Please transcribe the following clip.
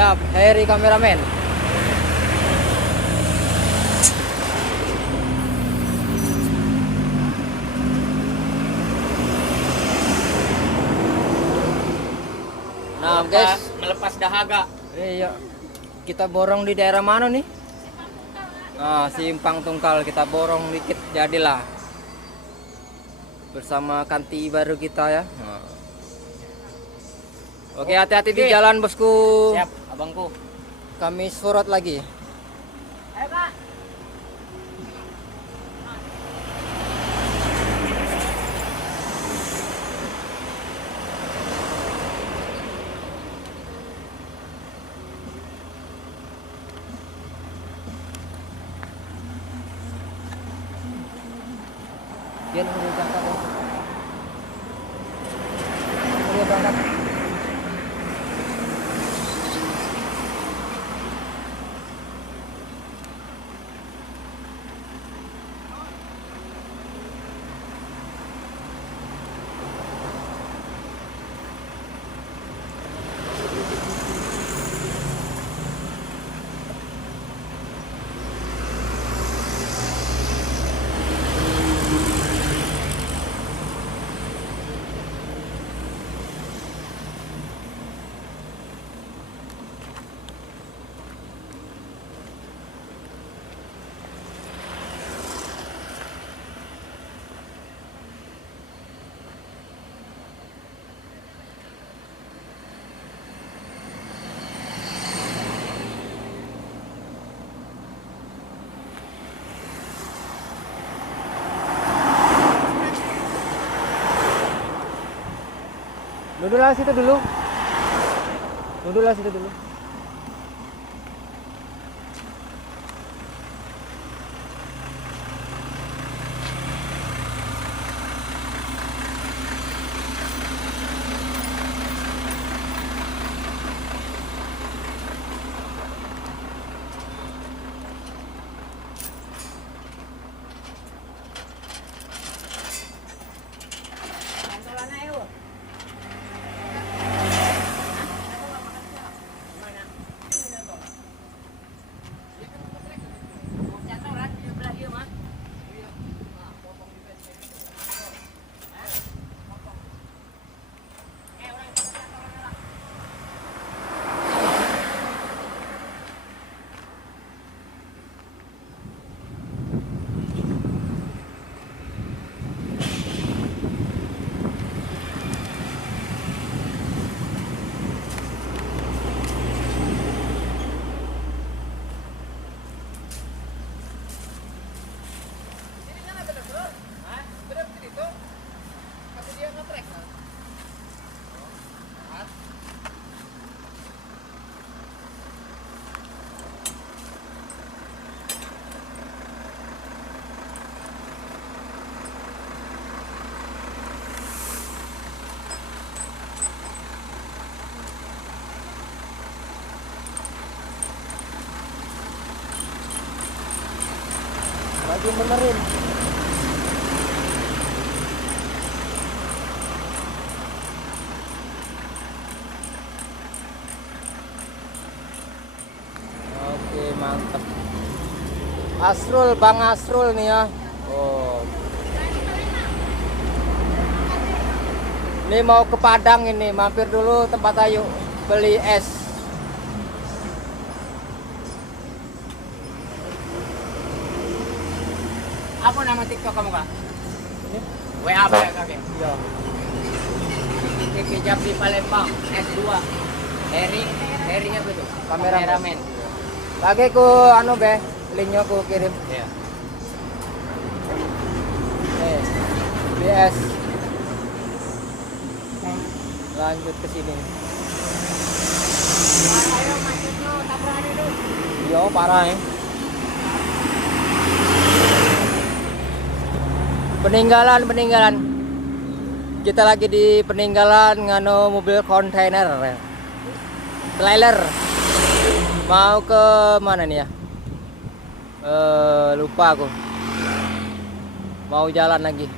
Siap, Heri kameramen. Nah, guys, melepas dahaga. iya. Kita borong di daerah mana nih? Nah, Simpang Tungkal kita borong dikit jadilah. Bersama kanti baru kita ya. Nah. Oke, hati-hati di jalan, bosku. Siap, abangku. Kami sorot lagi. Ayo, Pak. Dia udah berangkat ya. Udah berangkat. Duduklah situ dulu. Duduklah situ dulu. lagi benerin. Oke, mantap. Asrul, Bang Asrul nih ya. Oh. Ini mau ke Padang ini, mampir dulu tempat Ayu beli es. Apa nama TikTok kamu, Kak? Ini? WA apa ya, Kak? Iya. Kiki Japri Palembang S2. Heri-nya betul. Kameramen. Lagi ku anu be, linknya ku kirim. Iya. Nih, BS. Lanjut ke sini. Ayo macetnya tabrakan itu. Iya, parah ya. Peninggalan. Kita lagi di peninggalan ngano mobil kontainer. Trailer. Mau ke mana nih ya? Lupa aku. Mau jalan lagi.